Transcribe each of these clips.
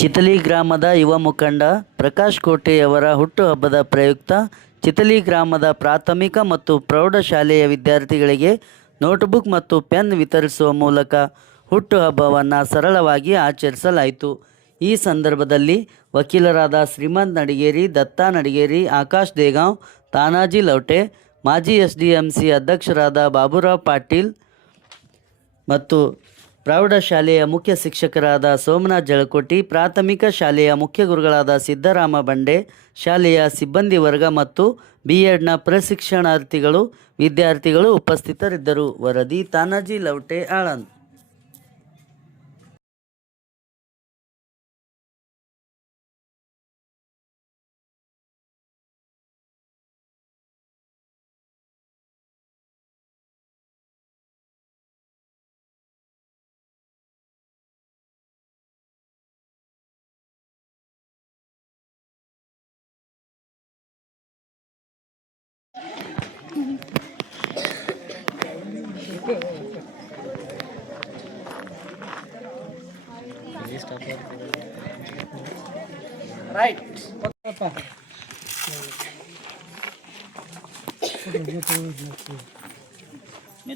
ಚಿತಲಿ ಗ್ರಾಮದ ಯುವ ಮುಖಂಡ ಪ್ರಕಾಶ್ ಕೋಟೆಯವರ ಹುಟ್ಟುಹಬ್ಬದ ಪ್ರಯುಕ್ತ ಚಿತಲಿ ಗ್ರಾಮದ ಪ್ರಾಥಮಿಕ ಮತ್ತು ಪ್ರೌಢಶಾಲೆಯ ವಿದ್ಯಾರ್ಥಿಗಳಿಗೆ ನೋಟ್ಬುಕ್ ಮತ್ತು ಪೆನ್ ವಿತರಿಸುವ ಮೂಲಕ ಹುಟ್ಟುಹಬ್ಬವನ್ನು ಸರಳವಾಗಿ ಆಚರಿಸಲಾಯಿತು. ಈ ಸಂದರ್ಭದಲ್ಲಿ ವಕೀಲರಾದ ಶ್ರೀಮಂತ್ ನಡಿಗೇರಿ, ದತ್ತಾ ನಡಿಗೇರಿ, ಆಕಾಶ್ ದೇಗಾಂವ್, ತಾನಾಜಿ ಲೌಟೆ, ಮಾಜಿ ಎಸ್ ಡಿ ಎಂ ಸಿ ಅಧ್ಯಕ್ಷರಾದ ಬಾಬುರಾವ್ ಪಾಟೀಲ್ ಮತ್ತು ಪ್ರೌಢಶಾಲೆಯ ಮುಖ್ಯ ಶಿಕ್ಷಕರಾದ ಸೋಮನಾಥ್ ಜಳಕೋಟಿ ಪ್ರಾಥಮಿಕ ಶಾಲೆಯ ಮುಖ್ಯ ಗುರುಗಳಾದ ಸಿದ್ದರಾಮ ಬಂಡೆ, ಶಾಲೆಯ ಸಿಬ್ಬಂದಿ ವರ್ಗ ಮತ್ತು ಬಿಎಡ್ನ ಪ್ರಶಿಕ್ಷಣಾರ್ಥಿಗಳು, ವಿದ್ಯಾರ್ಥಿಗಳು ಉಪಸ್ಥಿತರಿದ್ದರು. ವರದಿ, ತಾನಾಜಿ ಲೌಟೆ, ಆಳಂದ್.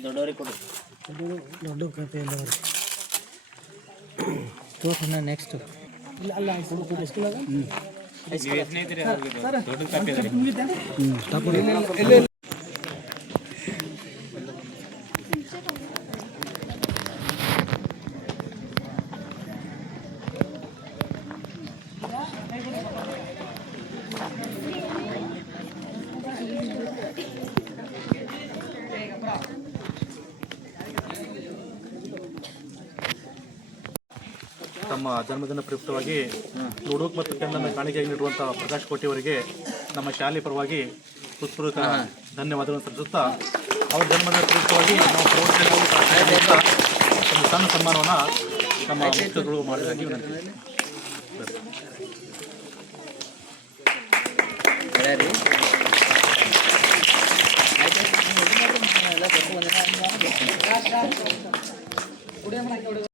ದೊಡ್ಡವರಿಗೆ ಕೊಡು. ದೊಡ್ಡ ಕತೆ ತೋರ್ಸೋಣ ನೆಕ್ಸ್ಟ್ ಇಲ್ಲ ಅಲ್ಲ ಸ್ಕೂಲಾಗ ತಮ್ಮ ಜನ್ಮದಿನ ಪ್ರಯುಕ್ತವಾಗಿ ನೋಡೋಕ್ ಮತ್ತು ಪೆನ್ನನ್ನು ಕಾಣಿಕೆಯಾಗಿ ನೀಡುವಂಥ ಪ್ರಕಾಶ್ ಕೋಟಿ ಅವರಿಗೆ ನಮ್ಮ ಶಾಲೆ ಪರವಾಗಿ ಹೃತ್ಪೂರ್ವಕ ಧನ್ಯವಾದಗಳನ್ನು ಸಲ್ಲಿಸುತ್ತಾ ಅವ್ರ ಜನ್ಮದ ಪ್ರಯುಕ್ತವಾಗಿ ನಾವು ಪ್ರವರ್ತನೆಗಳು ಒಂದು ಸಣ್ಣ ಸನ್ಮಾನವನ್ನು ನಮ್ಮ ಮಿತ್ರಗಳು ಮಾಡಿದಾಗಿ ವಿನಂತಿಸ್ತೀನಿ ಕುಡಿಯ